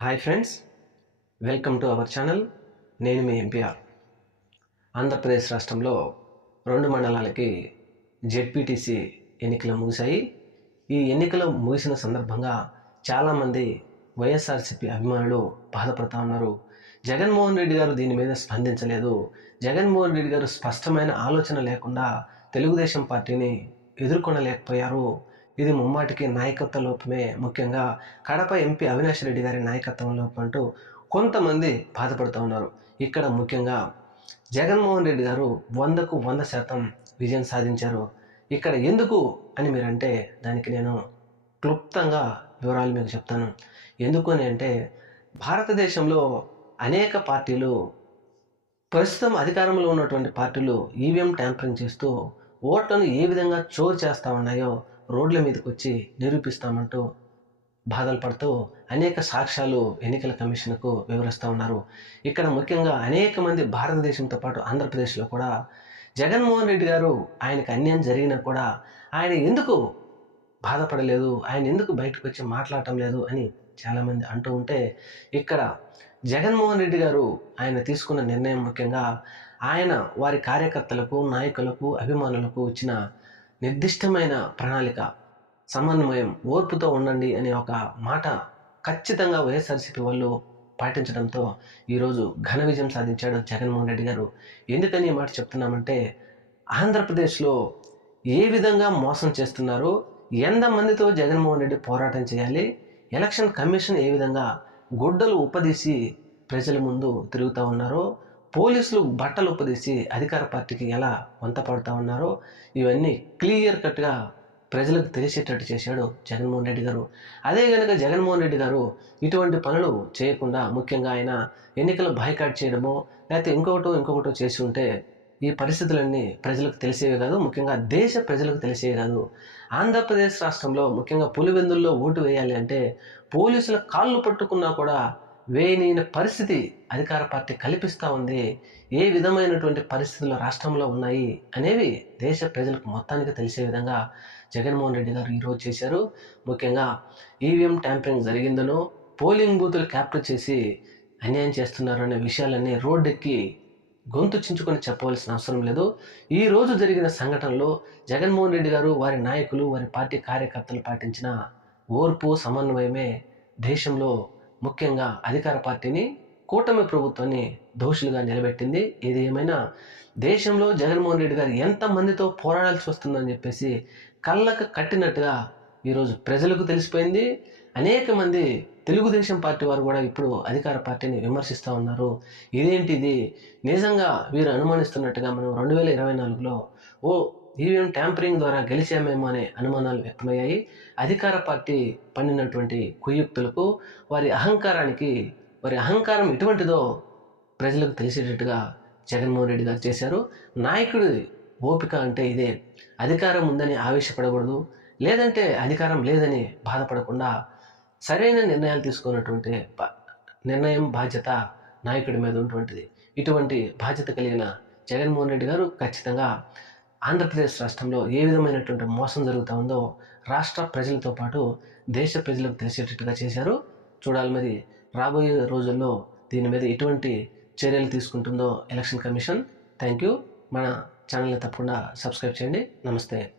Hi friends welcome to our channel నేను మీ MPR Andhra Pradesh రాష్ట్రంలో రెండు మండలాలకి జెడ్పీటీసీ ఎన్నికలు ముగిశాయి. ఈ ఎన్నికలు ముగిసిన సందర్భంగా చాలామంది వైఎస్ఆర్సీపీ అభిమానులు బాధపడుతూ ఉన్నారు. జగన్మోహన్ రెడ్డి గారు దీని మీద స్పందించలేదు. జగన్మోహన్ రెడ్డి గారు స్పష్టమైన ఆలోచన లేకుండా తెలుగుదేశం పార్టీని ఎదుర్కొనలేకపోయారు. ఇది ముమ్మాటికి నాయకత్వ లోపమే ముఖ్యంగా కడప ఎంపీ అవినాష్ రెడ్డి గారి నాయకత్వం లోపం అంటూ కొంతమంది బాధపడుతూ ఉన్నారు. ఇక్కడ ముఖ్యంగా జగన్మోహన్ రెడ్డి గారు వందకు వంద శాతం విజయం సాధించారు. ఇక్కడ ఎందుకు అని మీరంటే దానికి నేను క్లుప్తంగా వివరాలు మీకు చెప్తాను. ఎందుకు అని అంటే భారతదేశంలో అనేక పార్టీలు ప్రస్తుతం అధికారంలో ఉన్నటువంటి పార్టీలు ఈవీఎం ట్యాంపరింగ్ చేస్తూ ఓట్లను ఏ విధంగా చోరు చేస్తూ ఉన్నాయో రోడ్ల మీదకి వచ్చి నిరూపిస్తామంటూ బాధలు పడుతూ అనేక సాక్ష్యాలు ఎన్నికల కమిషన్కు వివరిస్తూ ఉన్నారు. ఇక్కడ ముఖ్యంగా అనేక మంది భారతదేశంతో పాటు ఆంధ్రప్రదేశ్లో కూడా జగన్మోహన్ రెడ్డి గారు ఆయనకు అన్యాయం జరిగినా కూడా ఆయన ఎందుకు బాధపడలేదు? ఆయన ఎందుకు బయటకు వచ్చి మాట్లాడటం లేదు? అని చాలామంది అంటూ ఉంటే ఇక్కడ జగన్మోహన్ రెడ్డి గారు ఆయన తీసుకున్న నిర్ణయం ముఖ్యంగా ఆయన వారి కార్యకర్తలకు నాయకులకు అభిమానులకు ఇచ్చిన నిర్దిష్టమైన ప్రణాళిక సమన్వయం ఓర్పుతో ఉండండి అనే ఒక మాట ఖచ్చితంగా వైఎస్ఆర్సీపీ వాళ్ళు పాటించడంతో ఈరోజు ఘన విజయం సాధించాడు జగన్మోహన్ రెడ్డి గారు. ఎందుకని ఈ మాట చెప్తున్నామంటే ఆంధ్రప్రదేశ్లో ఏ విధంగా మోసం చేస్తున్నారు ఎంతమందితో జగన్మోహన్ రెడ్డి పోరాటం చేయాలి ఎలక్షన్ కమిషన్ ఏ విధంగా గుడ్డలు ఉపదీసి ప్రజల ముందు తిరుగుతూ ఉన్నారో పోలీసులు బట్టలు ఉపదీసి అధికార పార్టీకి ఎలా వంత పడుతూ ఉన్నారో ఇవన్నీ క్లియర్ కట్గా ప్రజలకు తెలిసేటట్టు చేశాడు జగన్మోహన్ రెడ్డి గారు. అదే కనుక జగన్మోహన్ రెడ్డి గారు ఇటువంటి పనులు చేయకుండా ముఖ్యంగా ఆయన ఎన్నికలు బైకాట్ చేయడమో లేకపోతే ఇంకొకటో ఇంకొకటో చేసి ఉంటే ఈ పరిస్థితులన్నీ ప్రజలకు తెలిసేవి కాదు ముఖ్యంగా దేశ ప్రజలకు తెలిసేవి కాదు. ఆంధ్రప్రదేశ్ రాష్ట్రంలో ముఖ్యంగా పులివెందుల్లో ఓటు వేయాలి అంటే పోలీసుల కాళ్ళు పట్టుకున్నా కూడా వేయనీయని పరిస్థితి అధికార పార్టీ కల్పిస్తూ ఉంది. ఏ విధమైనటువంటి పరిస్థితులు రాష్ట్రంలో ఉన్నాయి అనేవి దేశ ప్రజలకు మొత్తానికి తెలిసే విధంగా జగన్మోహన్ రెడ్డి గారు ఈరోజు చేశారు. ముఖ్యంగా ఈవీఎం ట్యాంపరింగ్ జరిగిందనో పోలింగ్ బూతులు క్యాప్చర్ చేసి అన్యాయం చేస్తున్నారు అనే విషయాలన్నీ రోడ్డెక్కి గొంతు చించుకొని చెప్పవలసిన అవసరం లేదు. ఈ రోజు జరిగిన సంఘటనలో జగన్మోహన్ రెడ్డి గారు వారి నాయకులు వారి పార్టీ కార్యకర్తలు పాటించిన ఓర్పు సమన్వయమే దేశంలో ముఖ్యంగా అధికార పార్టీని కూటమి ప్రభుత్వాన్ని దోషులుగా నిలబెట్టింది. ఏది ఏమైనా దేశంలో జగన్మోహన్ రెడ్డి గారు ఎంతమందితో పోరాడాల్సి వస్తుందని చెప్పేసి కళ్ళకు కట్టినట్టుగా ఈరోజు ప్రజలకు తెలిసిపోయింది. అనేక మంది తెలుగుదేశం పార్టీ వారు కూడా ఇప్పుడు అధికార పార్టీని విమర్శిస్తూ ఉన్నారు. ఇదేంటిది? నిజంగా వీరు అనుమానిస్తున్నట్టుగా మనం రెండు వేల ఇరవై నాలుగులో ఓ ఈవీఎం ట్యాంపరింగ్ ద్వారా గెలిచామేమో అనే అనుమానాలు వ్యక్తమయ్యాయి. అధికార పార్టీ పండినటువంటి కుయుక్తులకు వారి అహంకారానికి వారి అహంకారం ఎటువంటిదో ప్రజలకు తెలిసేటట్టుగా జగన్మోహన్ రెడ్డి గారు చేశారు. నాయకుడి ఓపిక అంటే ఇదే. అధికారం ఉందని ఆవేశపడకూడదు లేదంటే అధికారం లేదని బాధపడకుండా సరైన నిర్ణయాలు తీసుకున్నటువంటి నిర్ణయం బాధ్యత నాయకుడి మీద ఉన్నటువంటిది. ఇటువంటి బాధ్యత కలిగిన జగన్మోహన్ రెడ్డి గారు ఖచ్చితంగా ఆంధ్రప్రదేశ్ రాష్ట్రంలో ఏ విధమైనటువంటి మోసం జరుగుతూ ఉందో రాష్ట్ర ప్రజలతో పాటు దేశ ప్రజలకు తెలిసేటట్టుగా చేశారు. చూడాలి మరి రాబోయే రోజుల్లో దీని మీద ఎటువంటి చర్యలు తీసుకుంటుందో ఎలక్షన్ కమిషన్. థ్యాంక్ యూ మన ఛానల్ని తప్పకుండా సబ్స్క్రైబ్ చేయండి. నమస్తే.